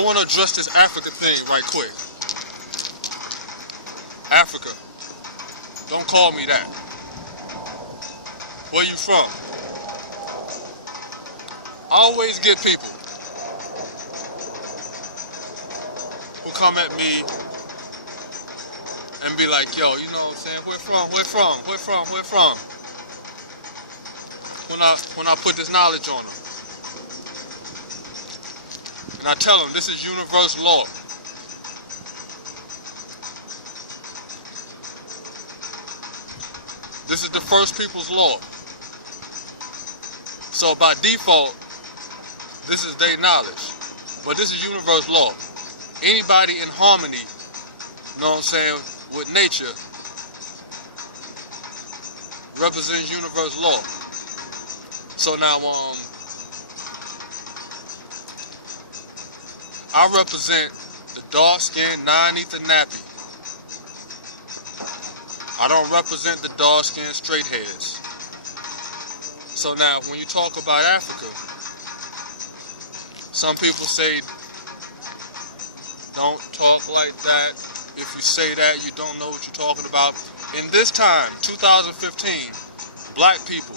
I want to address this Africa thing right quick. Africa. Don't call me that. Where you from? I always get people who come at me and be like, yo, you know what I'm saying? Where from? When I put this knowledge on them. And I tell them this is universal law. This is the first people's law. So by default, this is their knowledge. But this is universal law. Anybody in harmony, you know what I'm saying, with nature represents universal law. So now I represent the dark-skinned, non-ether nappy. I don't represent the dark-skinned straight heads. So now, when you talk about Africa, some people say, don't talk like that. If you say that, you don't know what you're talking about. In this time, 2015, black people,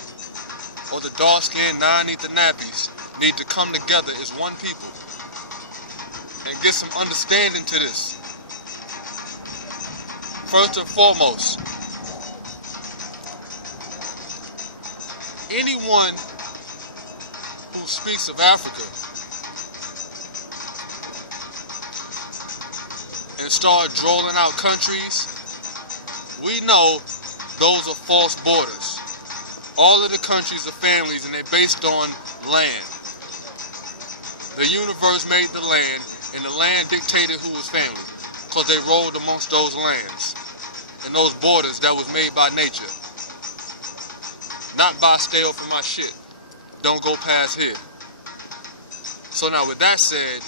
or the dark-skinned, non-ether nappies, need to come together as one people and get some understanding to this. First and foremost, anyone who speaks of Africa and start drawing out countries, we know those are false borders. All of the countries are families and they're based on land. The universe made the land and the land dictated who was family because they rolled amongst those lands and those borders that was made by nature. Not by stay for my shit. Don't go past here. So now with that said,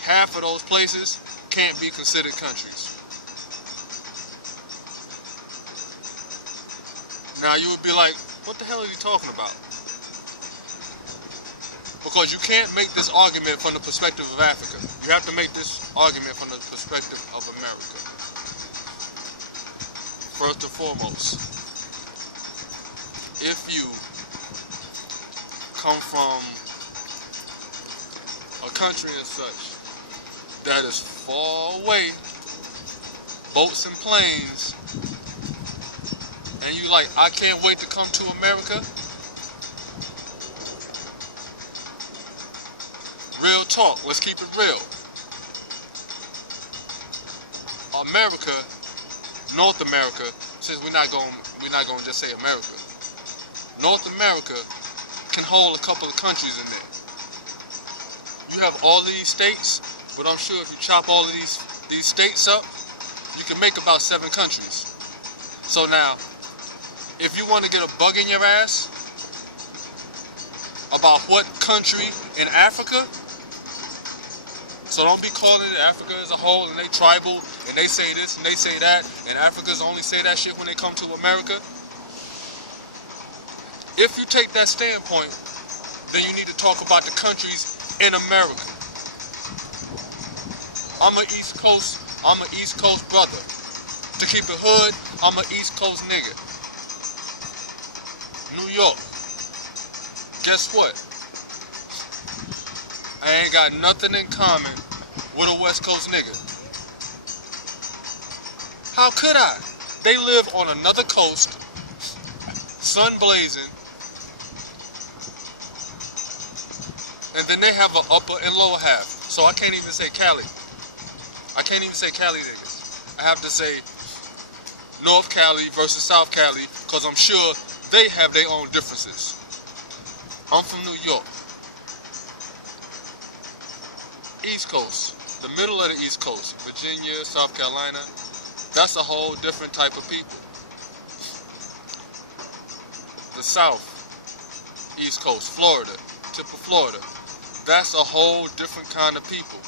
half of those places can't be considered countries. Now you would be like, what the hell are you talking about? Because you can't make this argument from the perspective of Africa. You have to make this argument from the perspective of America. First and foremost, if you come from a country and such that is far away, boats and planes, and you like, I can't wait to come to America, real talk, let's keep it real. America, North America, since we're not going to just say America, North America can hold a couple of countries in there. You have all of these states, but I'm sure if you chop all of these states up, you can make about 7 countries. So now, if you want to get a bug in your ass about what country in Africa, so don't be calling it Africa as a whole and they tribal and they say this and they say that and Africans only say that shit when they come to America. If you take that standpoint, then you need to talk about the countries in America. I'm an East Coast brother. To keep it hood, I'm an East Coast nigga. New York. Guess what? I ain't got nothing in common with a West Coast nigga. How could I? They live on another coast, sun blazing, and then they have an upper and lower half. So I can't even say Cali. I can't even say Cali niggas. I have to say North Cali versus South Cali because I'm sure they have their own differences. I'm from New York. East Coast, the middle of the East Coast, Virginia, South Carolina, that's a whole different type of people. The South, East Coast, Florida, tip of Florida, that's a whole different kind of people.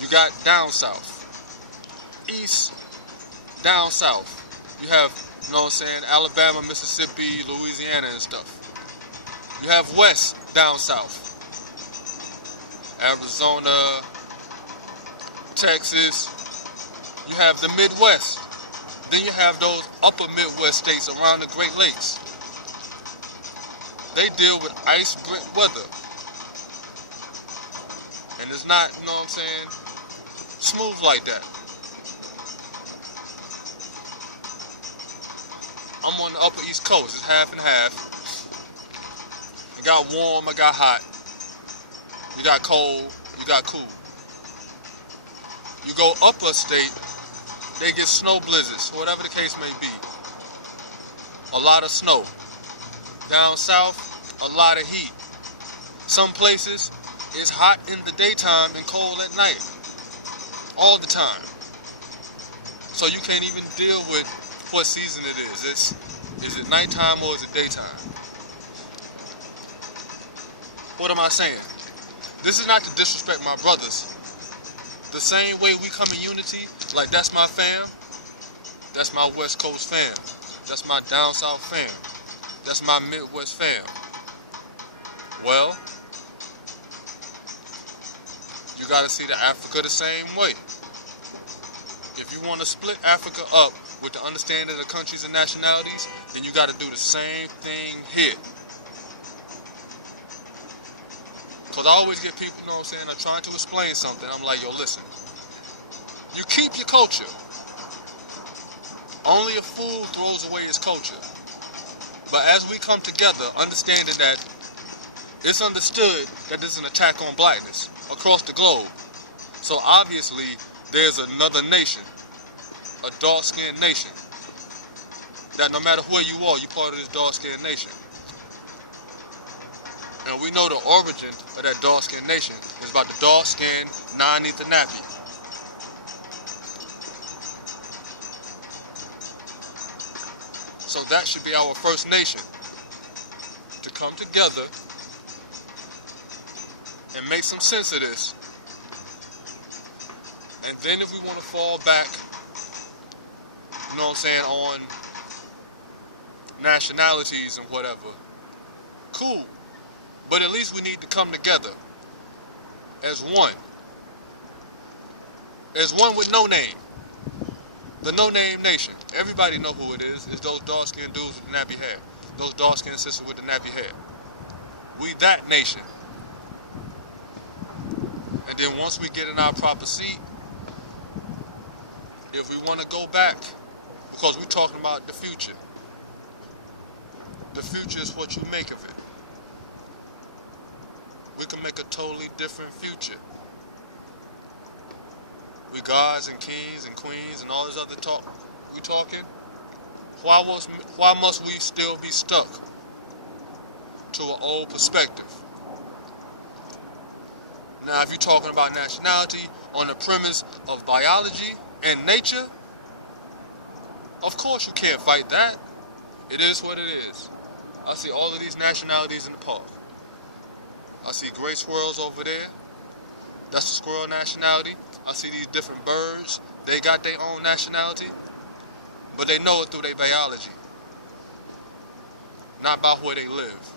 You got down south, east, down south. You have, you know what I'm saying, Alabama, Mississippi, Louisiana and stuff. You have west, down south. Arizona, Texas. You have the Midwest. Then you have those upper Midwest states around the Great Lakes. They deal with ice weather. And it's not, you know what I'm saying, smooth like that. I'm on the upper East Coast. It's half and half. I got warm, I got hot. You got cold, you got cool. You go upper state, they get snow blizzards, whatever the case may be. A lot of snow. Down south, a lot of heat. Some places, it's hot in the daytime and cold at night. All the time. So you can't even deal with what season it is. Is it nighttime or is it daytime? What am I saying? This is not to disrespect my brothers. The same way we come in unity, like that's my fam, that's my West Coast fam, that's my down south fam, that's my Midwest fam. Well, you gotta see the Africa the same way. If you want to split Africa up with the understanding of the countries and nationalities, then you gotta do the same thing here. Because I always get people, you know what I'm saying, are trying to explain something. I'm like, yo, listen. You keep your culture. Only a fool throws away his culture. But as we come together, understanding that it's understood that there's an attack on blackness across the globe. So obviously, there's another nation, a dark-skinned nation, that no matter where you are, you're part of this dark-skinned nation. And we know the origin of that dark-skinned nation is about the dark-skinned, non-ether nappy. So that should be our first nation, to come together and make some sense of this. And then if we want to fall back, you know what I'm saying, on nationalities and whatever, cool. But at least we need to come together as one. As one with no name. The no-name nation. Everybody know who it is. It's those dark-skinned dudes with the nappy hair. Those dark-skinned sisters with the nappy hair. We that nation. And then once we get in our proper seat, if we want to go back, because we're talking about the future. The future is what you make of it. We can make a totally different future. We gods and kings and queens and all this other talk we talking. Why must we still be stuck to an old perspective? Now, if you're talking about nationality on the premise of biology and nature, of course you can't fight that. It is what it is. I see all of these nationalities in the park. I see gray squirrels over there. That's the squirrel nationality. I see these different birds. They got their own nationality, but they know it through their biology, not by where they live.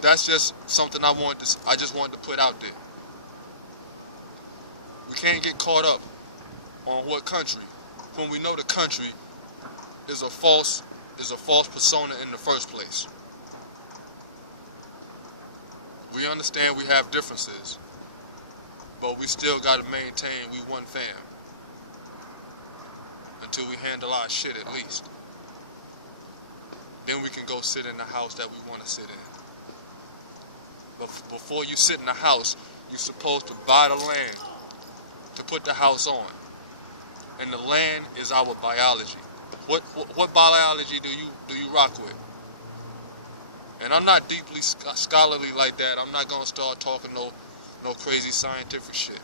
That's just something I just wanted to put out there. We can't get caught up on what country when we know the country is a false persona in the first place. We understand we have differences, but we still got to maintain we one fam until we handle our shit at least. Then we can go sit in the house that we want to sit in. But before you sit in the house, you're supposed to buy the land to put the house on. And the land is our biology. What biology do you rock with? And I'm not deeply scholarly like that. I'm not gonna start talking no crazy scientific shit.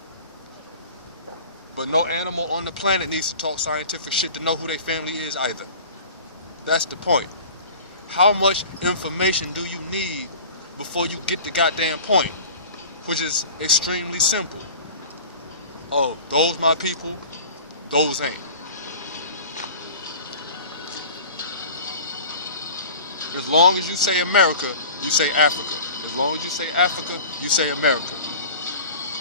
But no animal on the planet needs to talk scientific shit to know who their family is either. That's the point. How much information do you need before you get the goddamn point? Which is extremely simple. Oh, those my people, those ain't. As long as you say America, you say Africa. As long as you say Africa, you say America.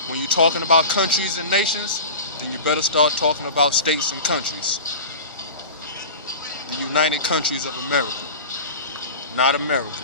When you're talking about countries and nations, then you better start talking about states and countries. The United Countries of America, not America.